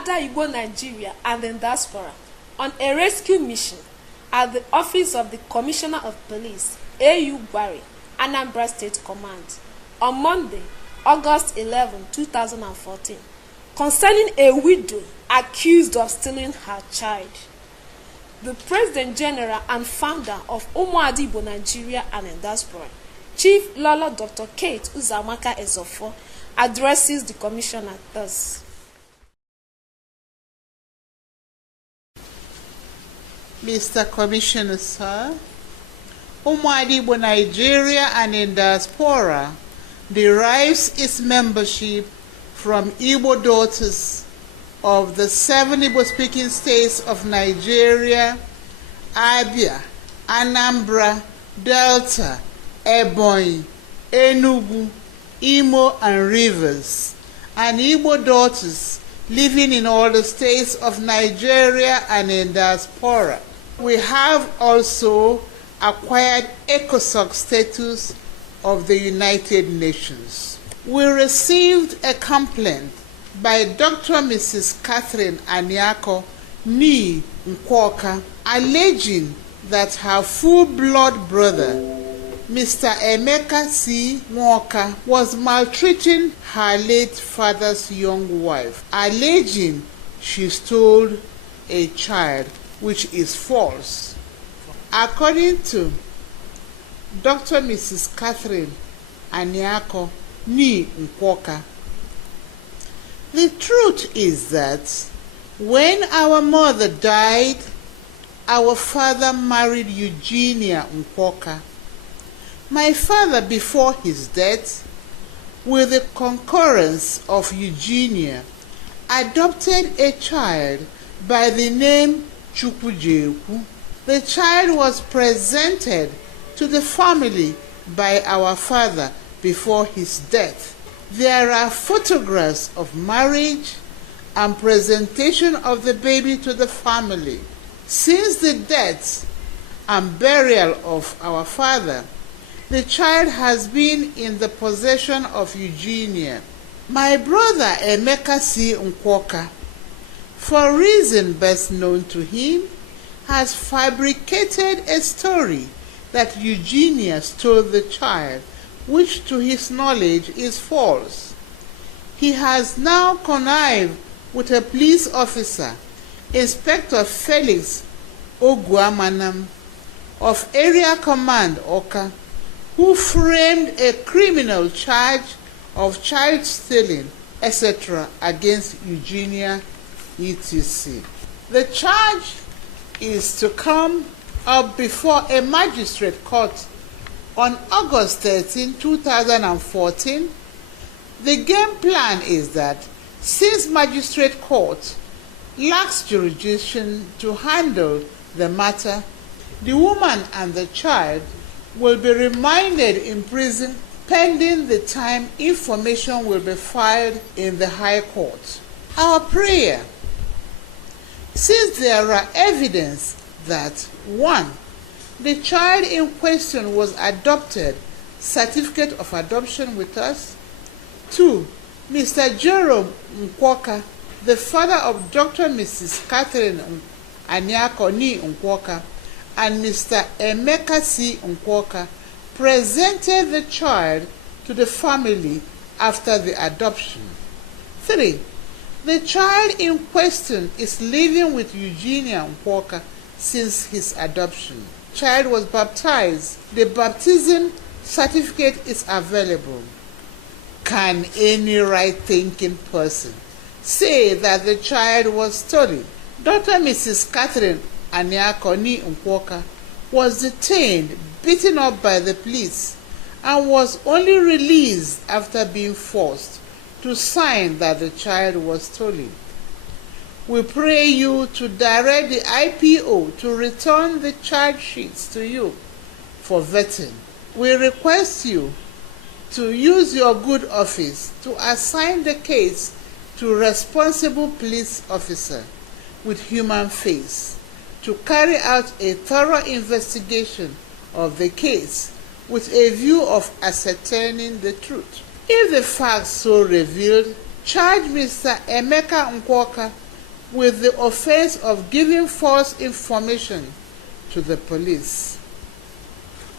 Umuada Igbo Nigeria and the diaspora on a rescue mission at the office of the Commissioner of Police, A.U. Gwari, Anambra State Command, on Monday, August 11, 2014, concerning a widow accused of stealing her child. The President General and founder of Umuada Igbo Nigeria and the diaspora, Chief Lolo Dr. Kate Uzamaka Ezofo, addresses the Commissioner thus. Mr. Commissioner, sir, Umuada Igbo Nigeria and in diaspora derives its membership from Igbo daughters of the 7 Igbo-speaking states of Nigeria, Abia, Anambra, Delta, Ebonyi, Enugu, Imo, and Rivers, and Igbo daughters living in all the states of Nigeria and in diaspora. We have also acquired ECOSOC status of the United Nations. We received a complaint by Dr. Mrs. Catherine Aniako Ni Nkwoka alleging that her full-blood brother, Mr. Emeka C. Nwoka, was maltreating her late father's young wife, alleging she stole a child, which is false. According to Dr. Mrs. Catherine Aniako Ni Nkwoka, the truth is that when our mother died, our father married Eugenia Nkwoka. My father, before his death, with the concurrence of Eugenia, adopted a child by the name Chukwujeku. The child was presented to the family by our father before his death. There are photographs of marriage and presentation of the baby to the family. Since the death and burial of our father, the child has been in the possession of Eugenia. My brother Emeka C. Nkwoka, for reason best known to him, has fabricated a story that Eugenia stole the child, which to his knowledge is false. He has now connived with a police officer, Inspector Felix Oguamanam of Area Command Oka, who framed a criminal charge of child stealing, etc. against Eugenia etc. The charge is to come up before a magistrate court on August 13, 2014. The game plan is that since magistrate court lacks jurisdiction to handle the matter, the woman and the child will be remanded in prison pending the time information will be filed in the High Court. Our prayer, since there are evidence that 1. The child in question was adopted, certificate of adoption with us. 2. Mr. Jerome Nkwoka, the father of Dr. Mrs. Catherine Aniako Ni Nkwoka, and Mr. Emeka C. Nkwoka, presented the child to the family after the adoption. 3. The child in question is living with Eugenia Nkwoka since his adoption. Child was baptized. The baptism certificate is available. Can any right-thinking person say that the child was stolen? Dr. Mrs. Catherine Aniako Ni Nkwoka was detained, beaten up by the police, and was only released after being forced to sign that the child was stolen. We pray you to direct the IPO to return the charge sheets to you for vetting. We request you to use your good office to assign the case to responsible police officer with human face to carry out a thorough investigation of the case with a view of ascertaining the truth. If the facts so revealed, charge Mr. Emeka Nkwoka with the offense of giving false information to the police.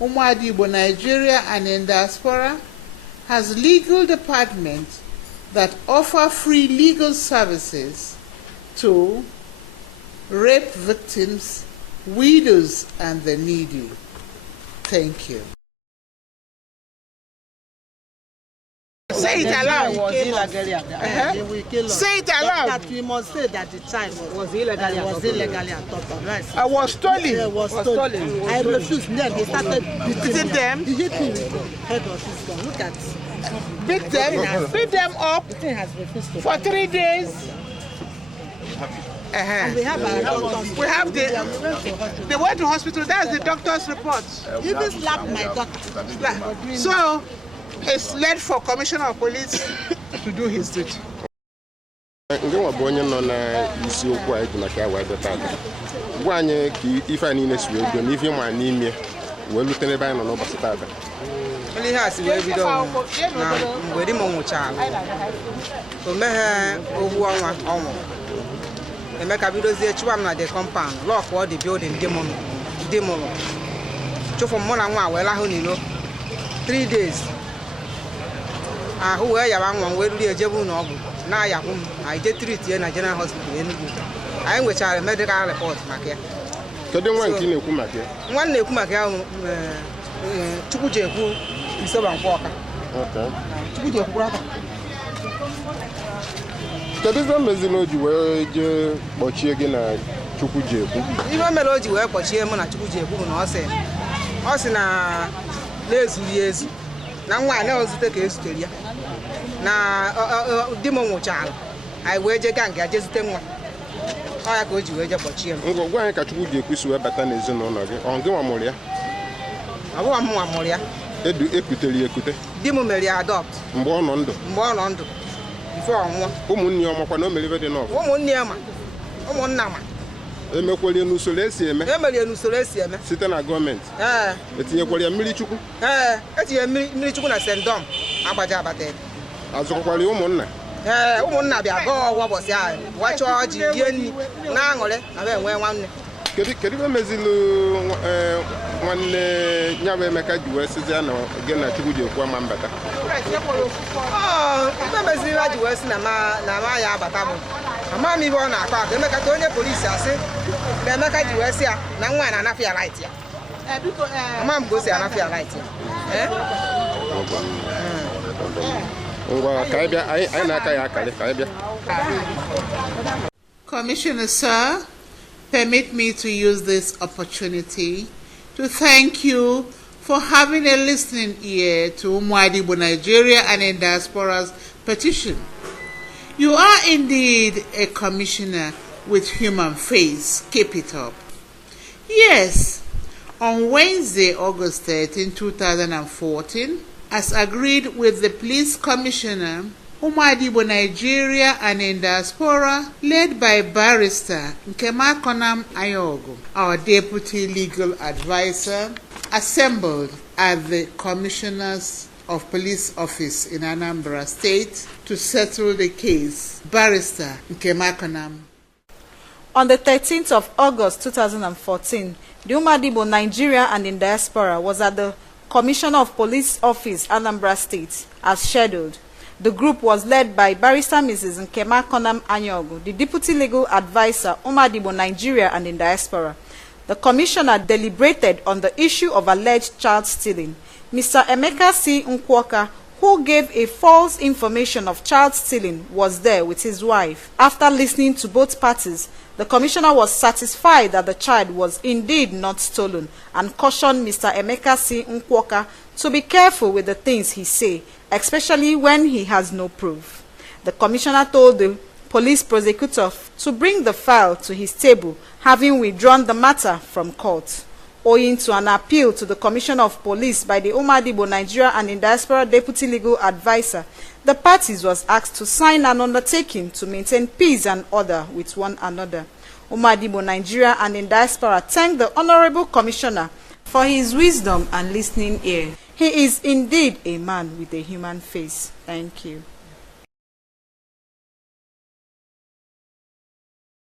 Umuada Igbo Nigeria and in diaspora has legal departments that offer free legal services to rape victims, widows, and the needy. Thank you. Say it aloud. Say it aloud. That we must say that the child was illegally adopted. I was stolen. It was stolen. I refused. Then he started beating them. He hit me with the head of his gun. Look at it. Beat them up The thing has refused to for 3 days. And we have our doctors. We have they went to hospital. That's the doctor's report. He even slapped my daughter. So it's led for Commissioner of Police to do his duty. Ndị nwa bụ onye nọ na isiokwu anyị dị maka ya wee bịa tata. Gwa anyị ka ife anyị niile si wee bido n'ife ịma n'ime wee lute n'ebe anyị nọ n'ụbọchị tata. Ihe a si wee bido na mgbe di m nwụchara. O meghe ohu ọnwa ọ nwụrụ. Emeka bidozie chụwa m na the compound, lock all the building dị m ụlọ. Chụfụ m na nwa wee lahụ n'ilo 3 days. Ahụ wee yaba nwa wee ruru ejebu na ọgwụ na-ayakwu m anyị je treat ya na General Hospital Enugu. Anyị nwechara medical report maka ya. Kedu nwa nke na-ekwu maka ya? Nwa na-ekwu maka ya Chukwu ji ekwu Isoba Nkwọka. Okay. Chukwu ji ekwu aka. Kedu ife mezili o ji wee jee kpọchie gị na Chukwu ji ekwu? Ihe mere o ji wee kpọchie m na Chukwu ji ekwu bụ na ọ sị na na-ezughị ezu na nwa na-ezute ka ezutere ya na di m nwụchara anyị wee je gaa nga jezute nwa ọ ya ka o ji wee je kpọchie m. Ngwa gwa anyị ka Chukwu ji ekwu si wee bata n'ezinụlọ gị. Ọ gị nwa mụrụ ya? Ọ bụghị m nwa mụrụ ya. Ekutere ya ekute? Di m mere ya adopt mgbe ọ nọ ndụ. Mgbe ọ nọ ndụ before ọ nwụọ. Ụmụnne ya ọmakwa na o mere ife dị n'ọgụ? Ụmụnne ya ma ụmụnna ma emekwara n'usoro esi eme? Emere n'usoro esi eme site na gọọmenti. Etinyekwara ya mmiri Chukwu? Etinye mmiri Chukwu na Sendom agbaja abatị. Azụkwara ya ụmụnna? Ụmụnna bịa gọọ ọgwụ ụbọchị ahụ wachọọ ọjị rie nri na-aṅụrị na be enwe nwanne. Kedu ebe mezilu nwanne ya bụ Emeka ji wee sizi ya na gị na Chukwu ji ekwu ama mbata? Ibe meziri ha ji wee si na ma ya abata bụ ama m ibe ọ na-akọ aka Emeka ka onye polisi asị na Emeka ji wee si ya na nwa na-anafụ ya right ya. Ama m gosi anafụ ya right ya. Ngwa ka anyị bịa anyị na-aka ya akali ka anyị bịa. Commissioner, sir, permit me to use this opportunity to thank you for having a listening ear to Umuada Igbo Nigeria and in diaspora's petition. You are indeed a commissioner with human face. Keep it up. Yes, on Wednesday, August 13, 2014, as agreed with the police commissioner, Umuada Igbo Nigeria and in diaspora, led by Barrister Nkemakonam Ayogo, our deputy legal advisor, assembled at the Commissioners of Police Office in Anambra State to settle the case. Barrister Nkemakonam. On the 13th of August 2014, the Umuada Igbo Nigeria and in diaspora was at the Commissioner of Police Office, Anambra State, as scheduled. The group was led by Barrister Mrs. Nkemakonam Ayogo, the Deputy Legal Advisor, Umuada Igbo Nigeria and in diaspora. The Commissioner deliberated on the issue of alleged child stealing. Mr. Emeka C. Nkwoka, who gave a false information of child stealing, was there with his wife. After listening to both parties, the Commissioner was satisfied that the child was indeed not stolen and cautioned Mr. Emeka C. Nkwoka to be careful with the things he say, especially when he has no proof. The Commissioner told the police prosecutor to bring the file to his table, having withdrawn the matter from court. Owing to an appeal to the Commissioner of Police by the Umuada Igbo Nigeria and in diaspora Deputy Legal Advisor, the parties was asked to sign an undertaking to maintain peace and order with one another. Umuada Igbo Nigeria and in diaspora thanked the Honorable Commissioner for his wisdom and listening ear. He is indeed a man with a human face. Thank you.